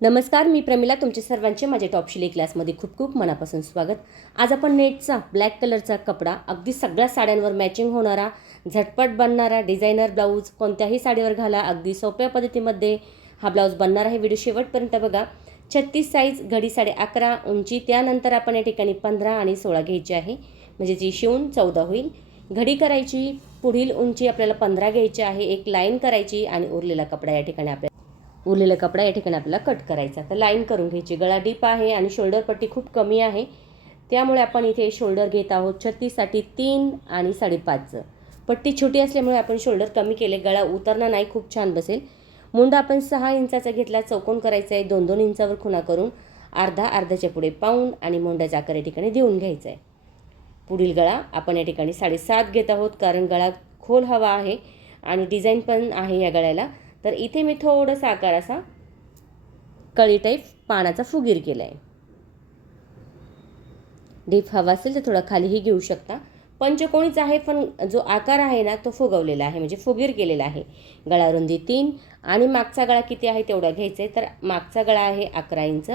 नमस्कार मी प्रमिला तुमचे सर्वांचे माझ्या टॉप क्लासमध्ये खूप खूप मनापासून स्वागत. आज आपण नेटचा ब्लॅक कलरचा कपडा अगदी सगळ्या साड्यांवर मॅचिंग होणारा झटपट बनणारा डिझायनर ब्लाऊज कोणत्याही साडीवर घाला अगदी सोप्या पद्धतीमध्ये हा ब्लाऊज बनणार आहे. व्हिडिओ शेवटपर्यंत बघा. छत्तीस साईज घडी साडे अकरा उंची त्यानंतर आपण या ठिकाणी पंधरा आणि सोळा घ्यायची आहे. म्हणजे जी शिवून चौदा होईल. घडी करायची पुढील उंची आपल्याला पंधरा घ्यायची आहे. एक लाईन करायची आणि उरलेला कपडा या ठिकाणी आपल्याला उरलेला कपडा या ठिकाणी आपल्याला कट करायचा. तर लाईन करून घ्यायची. गळा डीप आहे आणि शोल्डर पट्टी खूप कमी आहे. त्यामुळे आपण इथे शोल्डर घेत आहोत छत्तीससाठी तीन आणि साडेपाचचं. पट्टी छोटी असल्यामुळे आपण शोल्डर कमी केले. गळा उतरणं नाही खूप छान बसेल. मुंडा आपण सहा इंचाचा घेतला चौकोन करायचा आहे. दोन दोन इंचावर खुणा करून अर्धा अर्ध्याच्या पुढे पाऊन आणि मुंड्याचा आकार या ठिकाणी देऊन घ्यायचा आहे. पुढील गळा आपण या ठिकाणी साडेसात घेत आहोत कारण गळा खोल हवा आहे आणि डिझाईन पण आहे या गळ्याला. तर इथे मी थोडंसं आकार असा कळी टाईप पानाचा फुगीर केला आहे डीप हवा असेल तर थोडा खालीही घेऊ शकता. पंचकोणीच आहे पण जो आकार आहे ना तो फुगवलेला आहे म्हणजे फुगीर केलेला आहे. गळा रुंदी तीन आणि मागचा गळा किती आहे तेवढा घ्यायचा आहे तर मागचा गळा आहे अकरा इंच.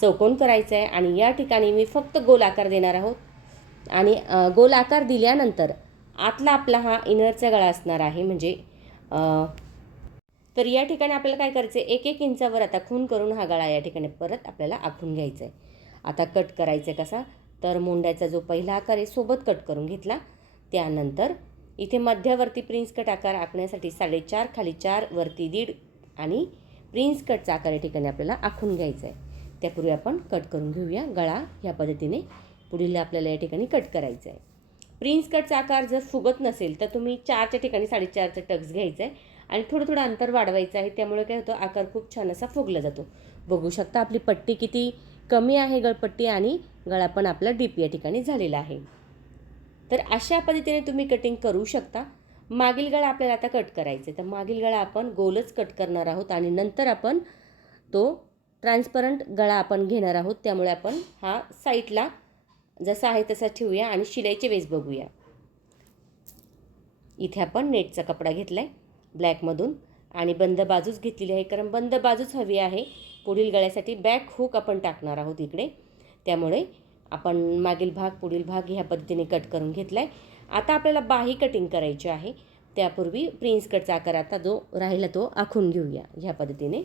चौकोन करायचा आहे आणि या ठिकाणी मी फक्त गोल आकार देणार आहोत. आणि गोल आकार दिल्यानंतर आतला आपला हा इनरचा गळा असणार आहे म्हणजे तर या ठिकाणी आपल्याला काय करायचं आहे एक एक इंचावर आता खून करून हा गळा या ठिकाणी परत आपल्याला आखून घ्यायचा आहे आता कट करायचं आहे कसा? तर मुंड्याचा जो पहिला आकार आहे सोबत कट करून घेतला. त्यानंतर इथे मध्यवर्ती प्रिन्स कट आकार आखण्यासाठी साडेचार खाली चार वरती दीड आणि प्रिन्स कटचा आकार या ठिकाणी आपल्याला आखून घ्यायचा आहे त्यापूर्वी आपण कट करून घेऊया. गळा ह्या पद्धतीने पुढील आपल्याला या ठिकाणी कट करायचा आहे प्रिन्स कटचा आकार जर फुगत नसेल तर तुम्ही चारच्या ठिकाणी साडेचारचं टक्स घ्यायचं आहे आणि थोडं थोडं अंतर वाढवायचं आहे त्यामुळे काय होतं आकार खूप छान असा फुगला जातो. बघू शकता आपली पट्टी किती कमी आहे गळपट्टी आणि गळा पण आपला डीप या ठिकाणी झालेला आहे. तर अशा पद्धतीने तुम्ही कटिंग करू शकता. मागील गळा आपल्याला आता कट करायचं आहे. तर मागील गळा आपण गोलच कट करणार आहोत आणि नंतर आपण तो ट्रान्सपरंट गळा आपण घेणार आहोत. त्यामुळे आपण हा साईडला जसा आहे तसा ठेवूया आणि शिलाईचे वेस बघूया. इथे आपण नेटचा कपडा घेतला आहे ब्लॅकमधून. आणि बंद बाजूच घेतलेली आहे कारण बंद बाजूच हवी आहे. पुढील गळ्यासाठी बॅक हुक आपण टाकणार आहोत इकडे. त्यामुळे आपण मागील भाग पुढील भाग ह्या पद्धतीने कट करून घेतला आहे आता आपल्याला बाही कटिंग करायची आहे. त्यापूर्वी प्रिन्स कटचा आकार आता जो राहिला तो आखून घेऊया ह्या पद्धतीने.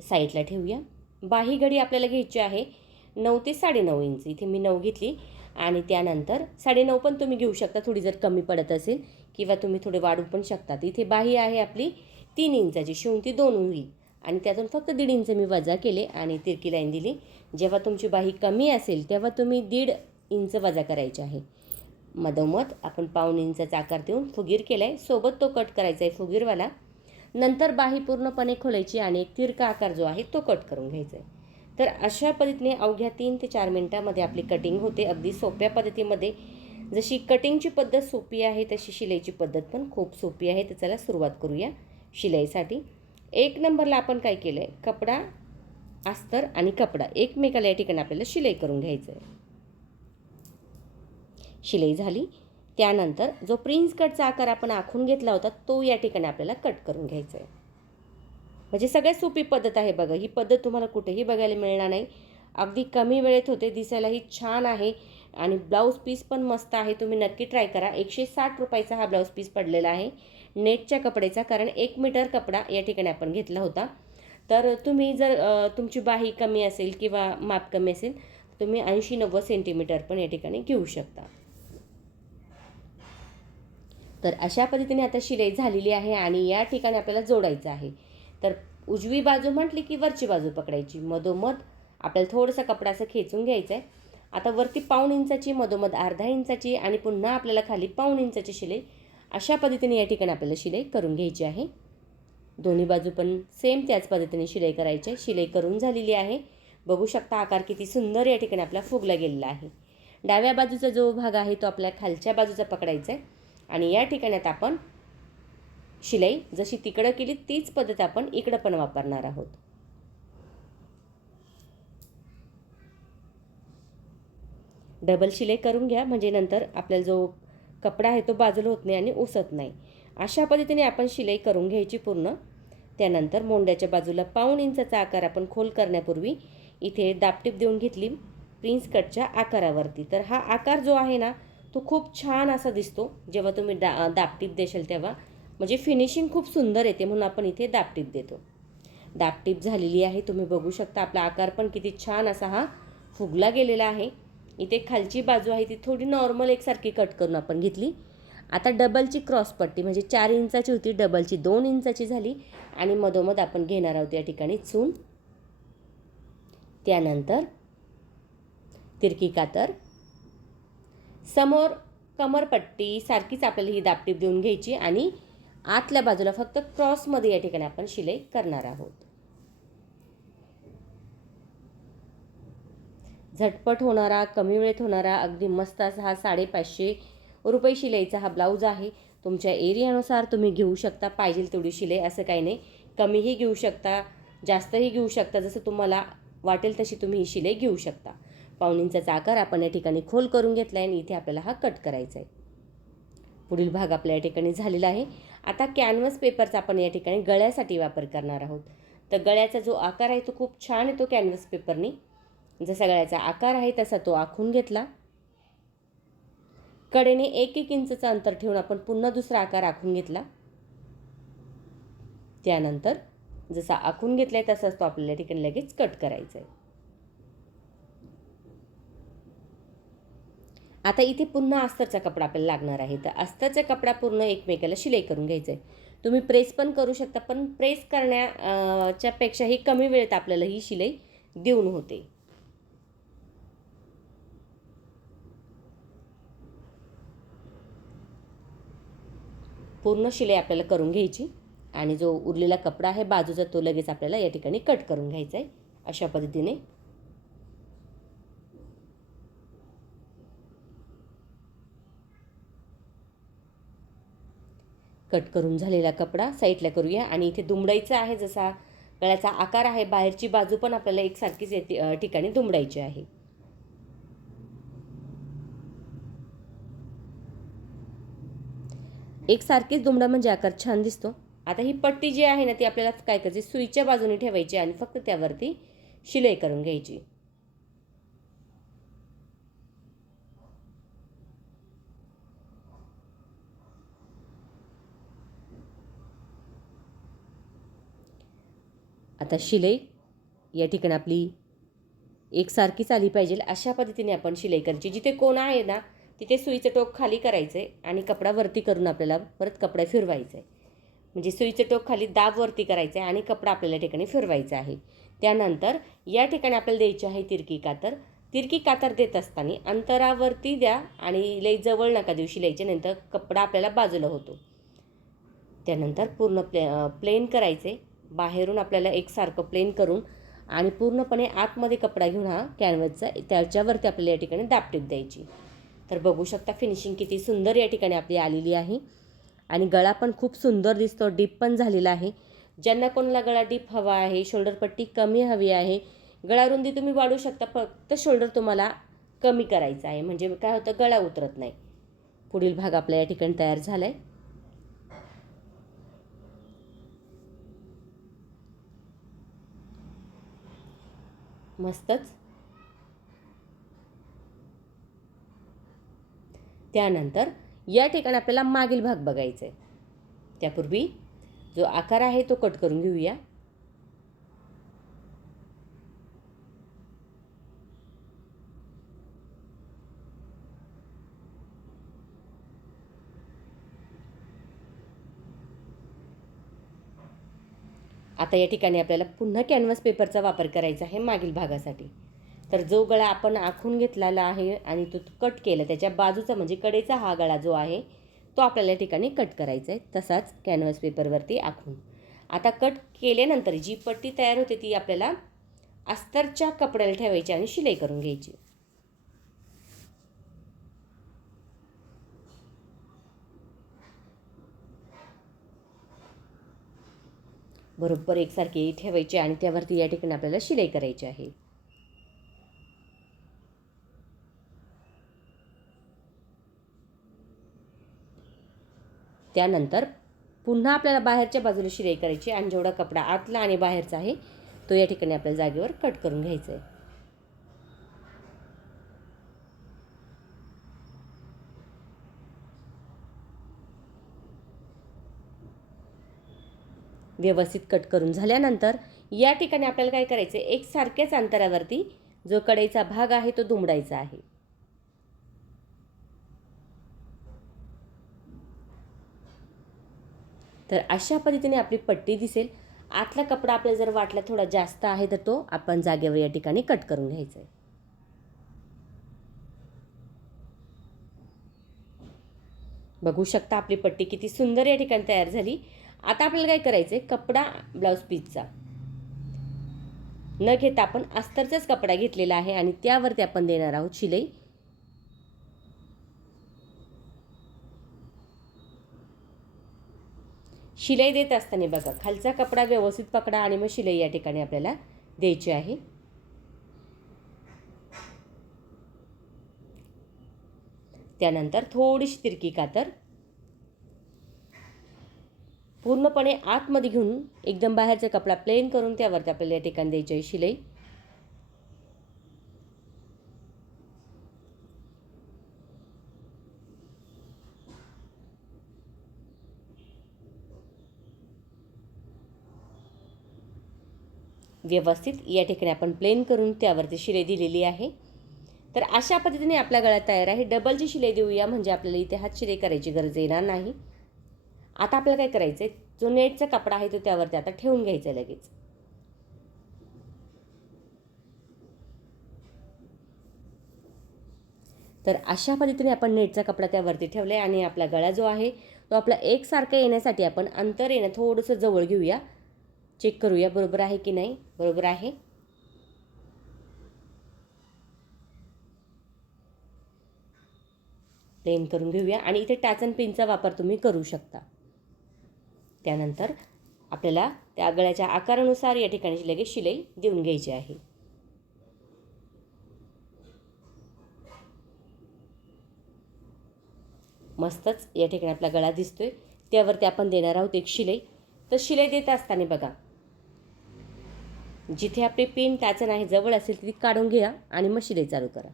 साईडला ठेवूया. बाही घडी आपल्याला घ्यायची आहे नऊ ते साडेनऊ इंच. इथे मी नऊ घेतली. आणि त्यानंतर साडेनऊ पण तुम्ही घेऊ शकता. थोडी जर कमी पडत असेल किंवा तुम्ही थोडे वाढू पण शकतात इथे बाही आहे आपली तीन इंचाची शिवून ती दोन होईल आणि त्यातून फक्त दीड इंच मी वजा केले आणि तिरकी लाईन दिली. जेव्हा तुमची बाही कमी असेल तेव्हा तुम्ही दीड इंच वजा करायची आहे. मधोमध आपण पाऊण इंचाचा आकार देऊन फुगीर केला आहे सोबत तो कट करायचा आहे फुगीरवाला. नंतर बाही पूर्णपणे खोलायची आणि एक तिरका आकार जो आहे तो कट करून घ्यायचा आहे तर अशा पद्धतीने अवघ्या तीन ते चार मिनटामध्ये आपली कटिंग होते. अगदी सोप्या पद्धतीमध्ये. जशी कटिंगची पद्धत सोपी आहे तशी शिलाईची पद्धत पण खूप सोपी आहे. तर चला सुरुवात करूया शिलाईसाठी. एक नंबरला आपण काय केलं आहे कपडा अस्तर आणि कपडा. एकमेकाला या ठिकाणी आपल्याला शिलाई करून घ्यायचं आहे शिलाई झाली. त्यानंतर जो प्रिन्स कटचा आकार आपण आखून घेतला होता तो या ठिकाणी आपल्याला कट करून घ्यायचा आहे म्हणजे सगळ्यात सोपी पद्धत आहे बघा. ही पद्धत तुम्हाला कुठेही बघायला मिळणार नाही. अगदी कमी वेळेत होते दिसायलाही छान आहे आणि ब्लाऊज पीस पण मस्त आहे. तुम्ही नक्की ट्राय करा. एकशे साठ रुपयाचा हा ब्लाऊज पीस पडलेला आहे. नेटच्या कपड्याचा कारण एक मीटर कपडा या ठिकाणी आपण घेतला होता. तर तुम्ही जर तुमची बाही कमी असेल किंवा माप कमी असेल तुम्ही ऐंशी नव्वद सेंटीमीटर पण या ठिकाणी घेऊ शकता. तर अशा पद्धतीने आता शिलाई झालेली आहे आणि या ठिकाणी आपल्याला जोडायचं आहे. तर उजवी बाजू म्हटली की वरची बाजू पकडायची. मधोमध आपल्याला थोडंसं कपडा असं खेचून घ्यायचं आहे आता वरती पाऊण इंचाची मधोमध अर्धा इंचाची आणि पुन्हा आपल्याला खाली पाऊण इंचाची शिलाई अशा पद्धतीने या ठिकाणी आपल्याला शिलाई करून घ्यायची आहे. दोन्ही बाजू पण सेम त्याच पद्धतीने शिलाई करायची आहे. शिलाई करून झालेली आहे. बघू शकता आकार किती सुंदर या ठिकाणी आपला फुगला गेलेला आहे. डाव्या बाजूचा जो भाग आहे तो आपल्या खालच्या बाजूचा पकडायचा आहे. आणि या ठिकाणी आता आपण शिलाई जशी तिकडं केली तीच पद्धत आपण इकडं पण वापरणार आहोत. डबल शिलाई करून घ्या म्हणजे नंतर आपल्याला जो कपडा आहे तो बाजूला होत नाही आणि उसत नाही. अशा पद्धतीने आपण शिलाई करून घ्यायची पूर्ण. त्यानंतर मोंड्याच्या बाजूला पाऊण इंचाचा आकार आपण खोल करण्यापूर्वी इथे दापटीप देऊन घेतली प्रिन्स कटच्या आकारावरती. तर हा आकार जो आहे ना तो खूप छान असा दिसतो. जेव्हा तुम्ही डा दापटीप देशाल तेव्हा म्हणजे फिनिशिंग खूप सुंदर येते म्हणून आपण इथे दापटीप देतो. दापटीप झालेली आहे तुम्ही बघू शकता. आपला आकार पण किती छान असा हा फुगला गेलेला आहे. इथे खालची बाजू आहे ती थोडी नॉर्मल एकसारखी कट करून आपण घेतली. आता डबलची क्रॉस पट्टी म्हणजे चार इंचाची होती डबलची दोन इंचाची झाली. आणि मधोमध आपण घेणार आहोत या ठिकाणी चून. त्यानंतर तिरकी कातर. समोर कमरपट्टी सारखीच आपल्याला ही दापटीप देऊन घ्यायची. आणि आतल्या बाजूला फक्त क्रॉसमध्ये या ठिकाणी आपण शिलाई करणार आहोत. झटपट होणारा कमी वेळेत होणारा अगदी मस्त असा हा साडेपाचशे रुपये शिलाईचा हा ब्लाऊज आहे. तुमच्या एरियानुसार तुम्ही घेऊ शकता पाहिजे तेवढी शिलाई असं काही नाही. कमीही घेऊ शकता जास्तही घेऊ शकता जसं तुम्हाला वाटेल तशी तुम्ही ही शिलाई घेऊ शकता. पाहुणींचा आकार आपण या ठिकाणी खोल करून घेतला आहे आणि इथे आपल्याला हा कट करायचा आहे पुढील भाग आपल्या या ठिकाणी झालेला आहे. आता कॅनव्हस पेपरचा आपण या ठिकाणी गळ्यासाठी वापर करणार आहोत. तर गळ्याचा जो आकार आहे तो खूप छान येतो कॅनव्हस पेपरनी जसा गळ्याचा आकार आहे तसा तो आखून घेतला. कडेने एक एक इंचचं अंतर ठेवून आपण पुन्हा दुसरा आकार आखून घेतला. त्यानंतर जसा आखून घेतलाय तसाच तो आपल्याला ठिकाणी लगेच कट करायचा आहे आता इथे पुन्हा अस्तरचा कपडा आपल्याला लागणार आहे. तर अस्तरचा कपडा पूर्ण एकमेकाला शिलाई करून घ्यायचा आहे तुम्ही प्रेस पण करू शकता पण प्रेस करण्याच्या पेक्षाही कमी वेळेत आपल्याला ही शिलाई देऊन होते. पूर्ण शिलाई आपल्याला करून घ्यायची आणि जो उरलेला कपडा आहे बाजूचा तो लगेच आपल्याला या ठिकाणी कट करून घ्यायचा आहे अशा पद्धतीने कट करून झालेला कपडा साईडला करूया. आणि इथे दुमडायचा आहे जसा गळ्याचा आकार आहे बाहेरची बाजू पण आपल्याला एकसारखीच येते ठिकाणी दुमडायची आहे. एकसारखीच दुमडा म्हणजे आकार छान दिसतो. आता ही पट्टी जी आहे ना ती आपल्याला काय करायची सुईच्या बाजूने ठेवायची आणि फक्त त्यावरती शिलाई करून घ्यायची. आता शिलाई या ठिकाणी आपली एकसारखीच आली पाहिजे. अशा पद्धतीने आपण शिलाई करायची. जिथे कोण आहे ना तिथे सुईचं टोक खाली करायचं आहे आणि कपडा वरती करून आपल्याला परत कपडा फिरवायचा आहे म्हणजे सुईचं टोक खाली दाब वरती करायचं आहे आणि कपडा आपल्याला ठिकाणी फिरवायचा आहे. त्यानंतर या ठिकाणी आपल्याला द्यायची आहे तिरकी कातर. तिरकी कातर देत असताना अंतरावरती द्या आणि लई जवळ नका देऊ शिलाईच्या नंतर कपडा आपल्याला बाजूला होतो. त्यानंतर पूर्ण प्ले प्लेन करायचे बाहेरून आपल्याला एकसारखं प्लेन करून आणि पूर्णपणे आतमध्ये कपडा घेऊन हा कॅनव्हसचा त्याच्यावरती आपल्याला या ठिकाणी दापटीप द्यायची. तर बघू शकता फिनिशिंग किती सुंदर या ठिकाणी आपली आलेली आहे. आणि गळा पण खूप सुंदर दिसतो डीप पण झालेला आहे. ज्यांना कोणाला गळा डीप हवा आहे शोल्डर पट्टी कमी हवी आहे गळा रुंदी तुम्ही वाढू शकता फक्त शोल्डर तुम्हाला कमी करायचा आहे. म्हणजे काय होतं गळा उतरत नाही. पुढील भाग आपल्या या ठिकाणी तयार झाला आहे मस्तच. त्यानंतर या ठिकाणी आपल्याला मागील भाग बघायचा आहे त्यापूर्वी जो आकार आहे तो कट करून घेऊया. आता या ठिकाणी आपल्याला पुन्हा कॅनव्हास पेपरचा वापर करायचा आहे मागील भागासाठी. तर जो गळा आपण आखून घेतलेला आहे आणि तो कट केला त्याच्या बाजूचा म्हणजे कडेचा हा गळा जो आहे तो आपल्याला या ठिकाणी कट करायचा आहे. तसाच कॅनव्हास पेपरवरती आखून. आता कट केल्यानंतर जी पट्टी तयार होते ती आपल्याला अस्तरच्या कपड्याला ठेवायची आणि शिलाई करून घ्यायची. बरोबर एकसारखी ठेवायची आणि त्यावरती या ठिकाणी आपल्याला शिलाई करायची आहे. त्यानंतर पुन्हा आपल्याला बाहेरच्या बाजूला शिलाई करायची आणि जेवढा कपडा आतला आणि बाहेरचा आहे तो या ठिकाणी आपल्या जागेवर कट करून घ्यायचा आहे. व्यवस्थित कट करून झाल्यानंतर या ठिकाणी आपल्याला काय करायचं आहे एक सारख्याच अंतरावरती जो कढईचा भाग आहे तो दुमडायचा आहे. तर अशा पद्धतीने आपली पट्टी दिसेल. आतला कपडा आपल्याला जर वाटला थोडा जास्त आहे तर तो आपण जागेवर या ठिकाणी कट करून घ्यायचा आहे बघू शकता आपली पट्टी किती सुंदर या ठिकाणी तयार झाली. आता आपल्याला काय करायचं आहे कपडा ब्लाऊज पीसचा न घेता आपण अस्तरचाच कपडा घेतलेला आहे आणि त्यावरती आपण देणार आहोत शिलाई. शिलाई देत असताना बघा खालचा कपडा व्यवस्थित पकडा आणि मग शिलाई या ठिकाणी आपल्याला द्यायची आहे. त्यानंतर थोडीशी तिरकी कातर पूर्णपणे आतमध्ये घेऊन एकदम बाहेरचा कपडा प्लेन करून त्यावरती आपल्याला या ठिकाणी द्यायची आहे शिलाई. व्यवस्थित या ठिकाणी आपण प्लेन करून त्यावरती शिलाई दिलेली आहे. तर अशा पद्धतीने आपला गळा तयार आहे. डबलची शिलाई देऊया म्हणजे आपल्याला इथे हात शिलाई करायची गरज येणार नाही. आता आपल्याला काय करायचं आहे जो नेटचा कपडा आहे तो त्यावरती आता ठेवून घ्यायचा आहे लगेच. तर अशा पद्धतीने आपण नेटचा कपडा त्यावरती ठेवला आहे आणि आपला गळा जो आहे तो आपला एकसारखा येण्यासाठी आपण अंतर येणं थोडंसं जवळ घेऊया. चेक करूया बरोबर आहे की नाही? बरोबर आहे? प्लेन करून घेऊया आणि इथे टाचन पिनचा वापर तुम्ही करू शकता. त्यानंतर आपल्याला त्या गळ्याच्या आकारानुसार या ठिकाणी लगेच शिलाई देऊन घ्यायची आहे. मस्तच या ठिकाणी आपला गळा दिसतोय. त्यावरती आपण देणार आहोत एक शिलाई. तर शिलाई देत असताना बघा जिथे आपली पिन टाचन आहे जवळ असेल तिथे काढून घ्या आणि मग शिलाई चालू करा.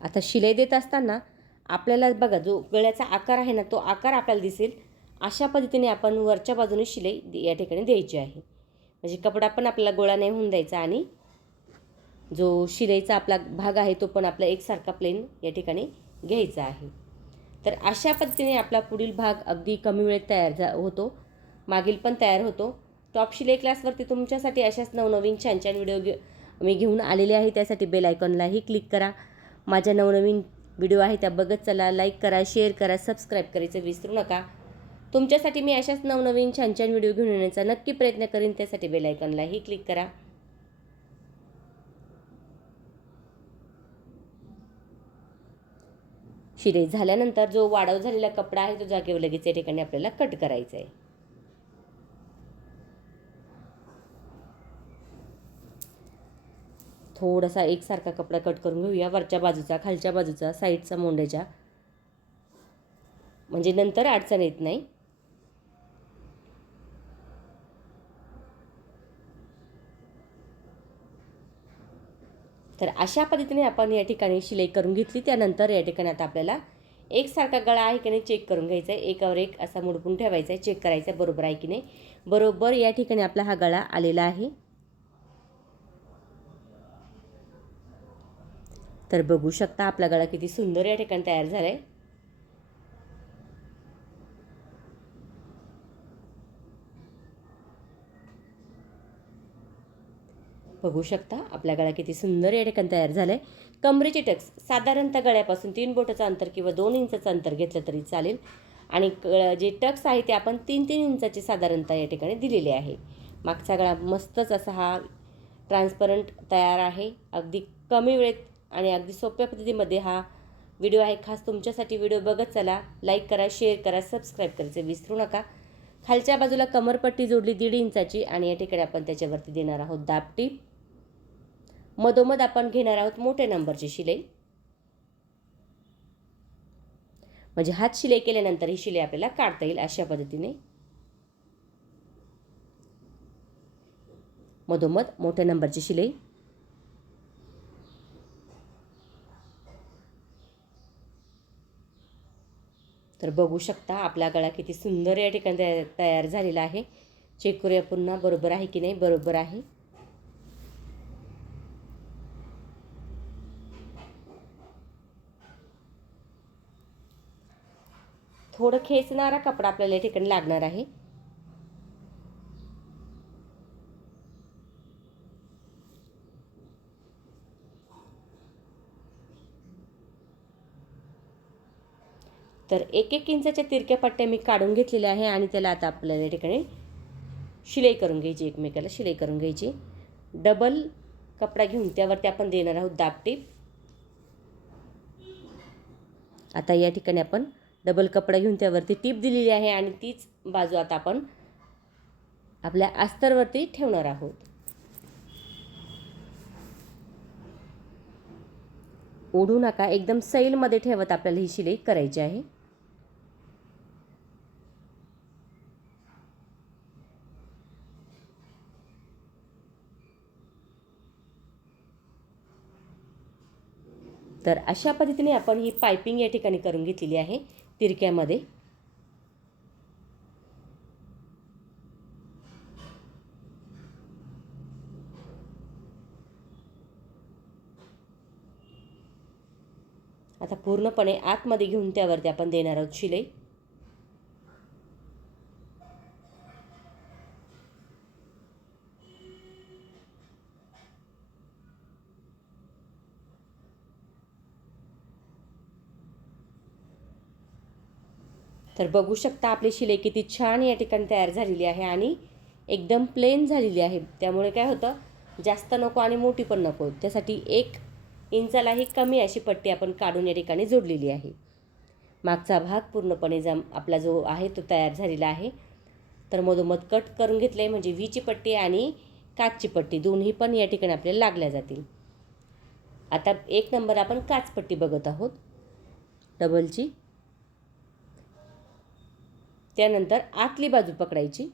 आता शिलाई देत असताना आपल्याला बघा जो गळ्याचा आकार आहे ना तो आकार आपल्याला दिसेल. अशा पद्धतीने आपण वरच्या बाजूने शिलाई या ठिकाणी द्यायची आहे. म्हणजे कपडा पण आपल्याला गोळा नाही होऊन द्यायचा आणि जो शिलाईचा आपला भाग आहे तो पण आपला एकसारखा प्लेन या ठिकाणी घ्यायचा आहे. तर अशा पद्धतीने आपला पुढील भाग अगदी कमी वेळेत तयार जा होतो. मागील पण तयार होतो. टॉप शिलाई क्लासवरती तुमच्यासाठी अशाच नवनवीन छान छान व्हिडिओ घे मी घेऊन आलेले आहे. त्यासाठी बेल आयकॉनलाही क्लिक करा. माझ्या नवनवीन व्हिडिओ आहे त्या बघत चला लाईक करा शेअर करा सबस्क्राईब करायचं विसरू नका. तुमच्यासाठी मी अशाच नवनवीन छान छान व्हिडिओ घेऊन येण्याचा नक्की प्रयत्न करीन. त्यासाठी बेलायकॉनलाही क्लिक करा. शिरे झाल्यानंतर जो वाढव झालेला कपडा आहे तो जागेवर लगेच या ठिकाणी आपल्याला कट करायचा आहे थोडासा एकसारखा कपडा कट करून घेऊया. वरच्या बाजूचा खालच्या बाजूचा साईडचा मोंड्याच्या म्हणजे नंतर अडचण येत नाही. तर अशा पद्धतीने आपण या ठिकाणी शिलाई करून घेतली. त्यानंतर या ठिकाणी आता आपल्याला एकसारखा गळा आहे की नाही चेक करून घ्यायचा आहे. एकावर एक असा मुडपून ठेवायचा आहे. चेक करायचा आहे. बरोबर आहे की नाही? बरोबर या ठिकाणी आपला हा गळा आलेला आहे. तर बघू शकता आपला गळा किती सुंदर या ठिकाणी तयार झाला आहे बघू शकता आपला गळा किती सुंदर या ठिकाणी तयार झाला आहे कमरेचे टक्स साधारणतः गळ्यापासून तीन बोटाचं अंतर किंवा दोन इंचाचं अंतर घेतलं तरी चालेल. आणि जे टक्स आहे ते आपण तीन तीन इंचाचे साधारणतः या ठिकाणी दिलेले आहे. मागचा गळा मस्तच असा हा ट्रान्सपरंट तयार आहे. अगदी कमी वेळेत आणि अगदी सोप्या पद्धतीमध्ये हा व्हिडिओ आहे. खास तुमच्यासाठी व्हिडिओ बघत चला. लाईक करा शेअर करा सबस्क्राईब करायचं विसरू नका. खालच्या बाजूला कमरपट्टी जोडली दीड इंचाची आणि या ठिकाणी आपण त्याच्यावरती देणार आहोत दापटी मधोमध आपण घेणार आहोत मोठ्या नंबरची शिलाई. म्हणजे हात शिलाई केल्यानंतर ही शिलाई आपल्याला काढता येईल अशा पद्धतीने. मधोमध मोठ्या नंबरची शिलाई. तर बघू शकता आपला गळा किती सुंदर या ठिकाणी तया- तयार झालेला आहे. चेक करूया पुन्हा बरोबर आहे की नाही? बरोबर आहे. थोडं खेचणारा कपडा आपल्याला या ठिकाणी लागणार आहे. तर एक एक इंचाच्या तिरक्या पट्ट्या मी काढून घेतलेल्या आहे आणि त्याला आता आपल्याला या ठिकाणी शिलाई करून घ्यायची एकमेकाला शिलाई करून घ्यायची. डबल कपडा घेऊन त्यावरती आपण देणार आहोत दापटीप आता या ठिकाणी आपण डबल कपडा घेऊन त्यावरती टीप दिलेली आहे आणि तीच बाजू आता आपण आपल्या अस्तरवरती ठेवणार आहोत. ओढू नका एकदम सैलमध्ये ठेवत आपल्याला ही शिलाई करायची आहे. तर अशा पद्धतीने आपण ही पायपिंग या ठिकाणी करून घेतलेली आहे. तिरक्यामध्ये. आता पूर्णपणे आतमध्ये घेऊन त्यावरती आपण देणार आहोत शिलाई. तर बघू शकता आपली शिलाई किती छान या ठिकाणी तयार झालेली आहे आणि एकदम प्लेन झालेली आहे. त्यामुळे काय होतं जास्त नको आणि मोठी पण नको. त्यासाठी एक इंचालाही कमी अशी पट्टी आपण काढून या ठिकाणी जोडलेली आहे. मागचा भाग पूर्णपणे जम आपला जो आहे तो तयार झालेला आहे. तर मधोमध कट करून घेतलं आहे म्हणजे वीची पट्टी आणि काचची पट्टी दोन्ही पण या ठिकाणी आपल्याला लागल्या जातील. आता एक नंबर आपण काचपट्टी बघत आहोत. डबलची त्यानंतर आतली बाजू पकडायची.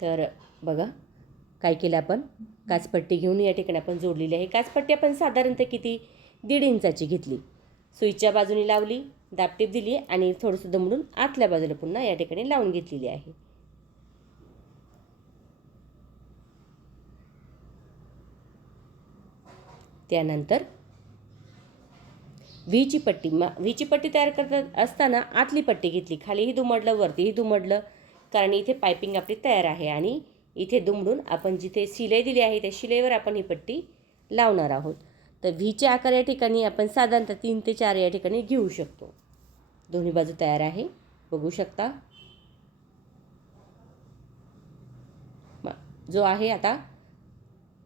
तर बघा काय केलं आपण? काचपट्टी घेऊन या ठिकाणी आपण जोडलेली आहे. काचपट्टी आपण साधारणतः किती? दीड इंचाची घेतली. सुईच्या बाजूने लावली दापटीप दिली आणि थोडंसं दमडून आतल्या बाजूला पुन्हा या ठिकाणी लावून घेतलेली आहे. त्यानंतर व्हीची पट्टी मा व्हीची पट्टी तयार करत असताना आतली पट्टी घेतली. खालीही दुमडलं वरतीही दुमडलं कारण इथे पायपिंग आपली तयार आहे आणि इथे दुमडून आपण जिथे शिलाई दिली आहे त्या शिलाईवर आपण ही पट्टी लावणार आहोत. तर व्हीचे आकार या ठिकाणी आपण साधारणतः तीन ते चार या ठिकाणी घेऊ शकतो. दोन्ही बाजू तयार आहे. बघू शकता. मा- जो आहे आता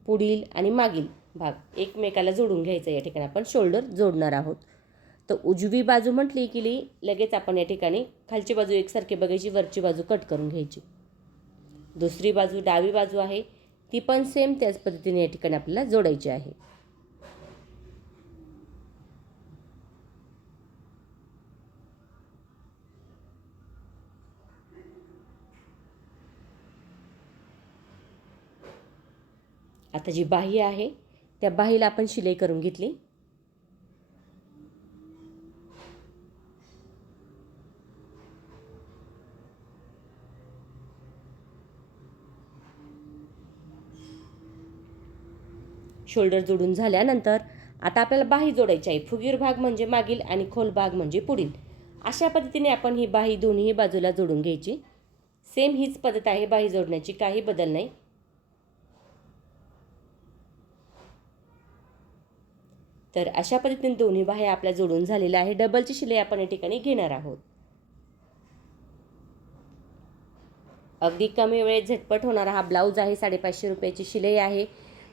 पुढील आणि मागील. भाग. एकमेकाला जोडून घ्यायचा या ठिकाणी आपण शोल्डर जोडणार आहोत. तर उजवी बाजू म्हटली की ली लगेच आपण या ठिकाणी खालची बाजू एकसारखी बघायची वरची बाजू कट करून घ्यायची. दुसरी बाजू डावी बाजू आहे ती पण सेम त्याच पद्धतीने या ठिकाणी आपल्याला जोडायची आहे. आता जी बाही आहे त्या बाहीला आपण शिलाई करून घेतली. शोल्डर जोडून झाल्यानंतर आता आपल्याला बाही जोडायची आहे. फुगीर भाग म्हणजे मागील आणि खोल भाग म्हणजे पुढील. अशा पद्धतीने आपण ही बाही दोन्ही बाजूला जोडून घ्यायची. सेम हीच पद्धत आहे. बाही जोडण्याची काही बदल नाही. तर अशा पद्धतीने दोन्ही बाह्या आपल्या जोडून झालेल्या आहे. डबलची शिलाई आपण या ठिकाणी घेणार आहोत. अगदी कमी वेळेत झटपट होणारा हा ब्लाऊज आहे. साडेपाचशे रुपयाची शिलाई आहे.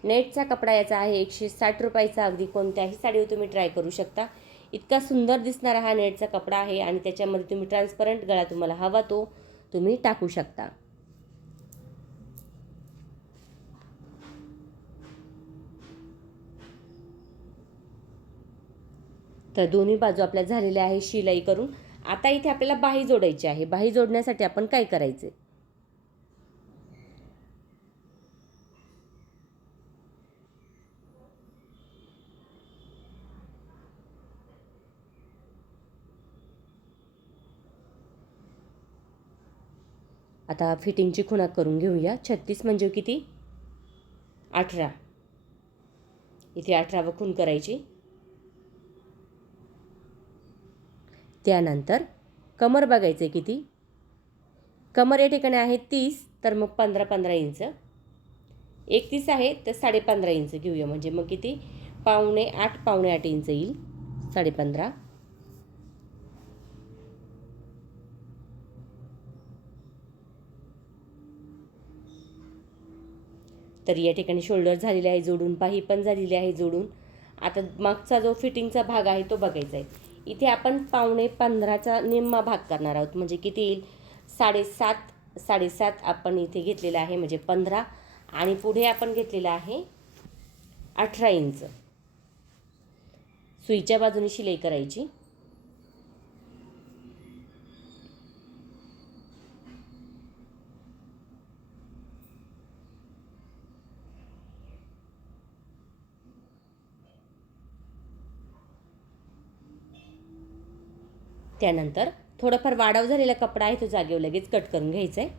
नेटचा कपडा याचा आहे. एकशे साठ रुपयाचा अगदी कोणत्याही साडीवर तुम्ही ट्राय करू शकता. इतका सुंदर दिसणारा हा नेटचा कपडा आहे आणि त्याच्यामध्ये तुम्ही ट्रान्सपरंट गळा तुम्हाला हवा तो तुम्ही टाकू शकता. तर दोन्ही बाजू आपल्या झालेल्या आहे शिलाई करून. आता इथे आपल्याला बाही जोडायची आहे. बाही जोडण्यासाठी आपण काय करायचे? आता फिटिंगची खुणा करून घेऊया. छत्तीस म्हणजे किती? अठरा. इथे अठरा व खून करायची. त्यानंतर कमर बघायचे किती? कमर या ठिकाणी आहे तीस तर मग पंधरा पंधरा इंच. एकतीस आहे तर साडेपंधरा इंच घेऊया. म्हणजे मग किती? पावणे आठ पावणे आठ इंच येईल. साडेपंधरा. तर या ठिकाणी शोल्डर झालेले आहे जोडून पाही पण झालेली आहे जोडून. आता मागचा जो फिटिंगचा भाग आहे तो बघायचा आहे. इथे आपण पावणे पंधराचा निम्मा भाग करणार आहोत. म्हणजे किती येईल? साडेसात साडेसात आपण इथे घेतलेला आहे म्हणजे पंधरा. आणि पुढे आपण घेतलेला आहे अठरा इंच. सुईच्या बाजूने शिलाई करायची. त्यानंतर थोडंफार वाढाव झालेला कपडा आहे तो जागेवर लगेच कट करून घ्यायचा आहे.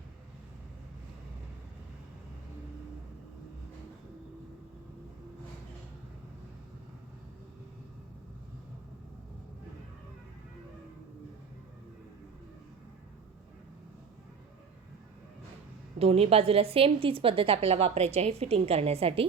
दोन्ही बाजूला सेम तीच पद्धत आपल्याला वापरायची आहे फिटिंग करण्यासाठी.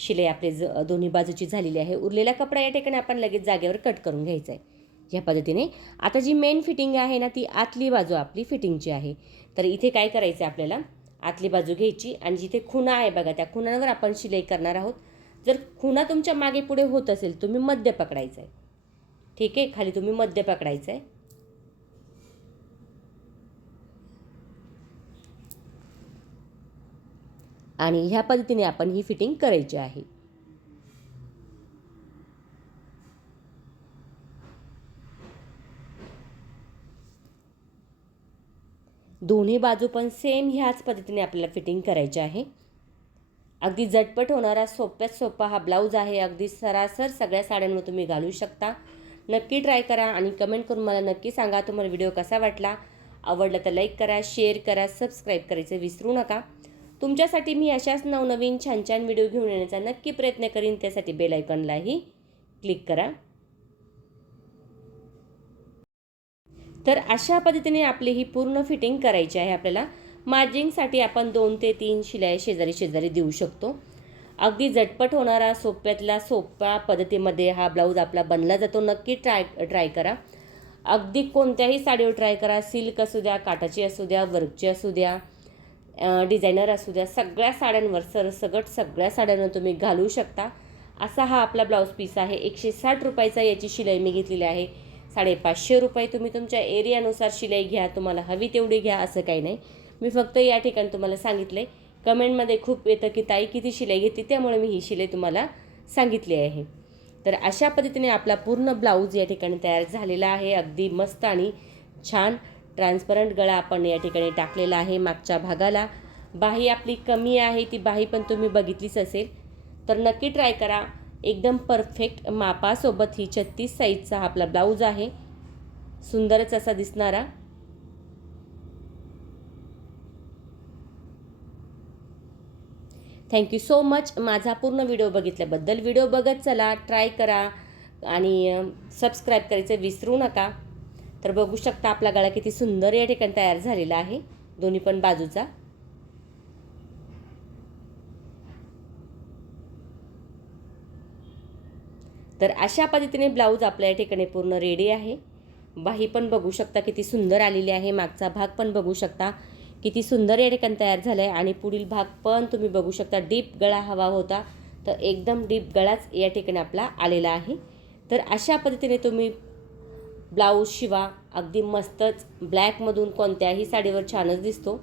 शिलाई आपले ज दोन्ही बाजूची झालेली आहे. उरलेला कपडा या ठिकाणी आपण लगेच जागेवर कट करून घ्यायचा आहे ह्या पद्धतीने आता जी मेन फिटिंग आहे ना ती आतली बाजू आपली फिटिंगची आहे. तर इथे काय करायचं आहे आपल्याला? आतली बाजू घ्यायची आणि जिथे खुणा आहे बघा त्या खुणांवर आपण शिलाई करणार आहोत. जर खुणा तुमच्या मागे पुढे होत असेल तुम्ही मध्य पकडायचं आहे ठीक आहे? खाली तुम्ही मध्य पकडायचं आहे आणि ह्या पद्धतीने आपण ही फिटिंग करायची आहे. दोन्ही बाजू पण सेम ह्याच पद्धतीने आपल्याला फिटिंग करायची आहे. अगदी झटपट होणारा सोप्यात सोपा हा ब्लाऊज आहे. अगदी सरासर सगळ्या साड्यांवर तुम्ही घालू शकता. नक्की ट्राय करा आणि कमेंट करून मला नक्की सांगा तुम्हाला व्हिडिओ कसा वाटला. आवडला तर लाईक करा शेअर करा सबस्क्राईब करायचं विसरू नका. तुमच्यासाठी मी अशाच नवनवीन छान छान व्हिडिओ घेऊन येण्याचा नक्की प्रयत्न करीन. त्यासाठी बेल आयकॉनलाही क्लिक करा. तर अशा पद्धतीने आपली ही पूर्ण फिटिंग करायची आहे आपल्याला. मार्जिंगसाठी आपण दोन ते तीन शिलाई शेजारी शेजारी देऊ शकतो. अगदी झटपट होणारा सोप्यातला सोप्या पद्धतीमध्ये हा ब्लाऊज आपला बनला जातो. नक्की ट्राय ट्राय करा. अगदी कोणत्याही साडीवर ट्राय करा. सिल्क असू द्या काटाची असू द्या वर्कची असू द्या. डिझायनर असू द्या सगळ्या साड्यांवर सरसगट सगळ्या साड्यांवर तुम्ही घालू शकता. असा हा आपला ब्लाऊज पीस आहे. एकशे साठ रुपयाचा याची शिलाई मी घेतलेली आहे. साडेपाचशे रुपये तुम्ही तुमच्या एरियानुसार शिलाई घ्या तुम्हाला हवी तेवढी घ्या असं काही नाही. मी फक्त या ठिकाणी तुम्हाला सांगितलं. आहे कमेंटमध्ये खूप येतं की ताई किती शिलाई घेते त्यामुळे मी ही शिलाई तुम्हाला सांगितली आहे. तर अशा पद्धतीने आपला पूर्ण ब्लाऊज या ठिकाणी तयार झालेला आहे. अगदी मस्त आणि छान. ट्रान्सपरंट गळा आपण या ठिकाणी टाकलेला आहे मागच्या भागाला. बाही आपली कमी आहे ती बाही पण तुम्ही बघितलीच असेल. तर नक्की ट्राय करा. एकदम परफेक्ट मापासोबत ही छत्तीस साईजचा हा आपला ब्लाऊज आहे. सुंदरच असा दिसणारा. थँक्यू सो मच माझा पूर्ण व्हिडिओ बघितल्याबद्दल व्हिडिओ बघत चला ट्राय करा आणि सबस्क्राईब करायचं विसरू नका. तर बघू शकता आपला गळा किती सुंदर या ठिकाणी तयार झालेला आहे. दोन्ही पण बाजूचा. तर अशा पद्धतीने ब्लाऊज आपल्या या ठिकाणी पूर्ण रेडी आहे. बाही पण बघू शकता किती सुंदर आलेली आहे. मागचा भाग पण बघू शकता किती सुंदर या ठिकाणी तयार झाला आहे आणि पुढील भाग पण तुम्ही बघू शकता. डीप गळा हवा होता. तर एकदम डीप गळाच या ठिकाणी आपला आलेला आहे. तर अशा पद्धतीने तुम्ही ब्लाऊज शिवा. अगदी मस्तच. ब्लॅकमधून कोणत्याही साडीवर छानच दिसतो.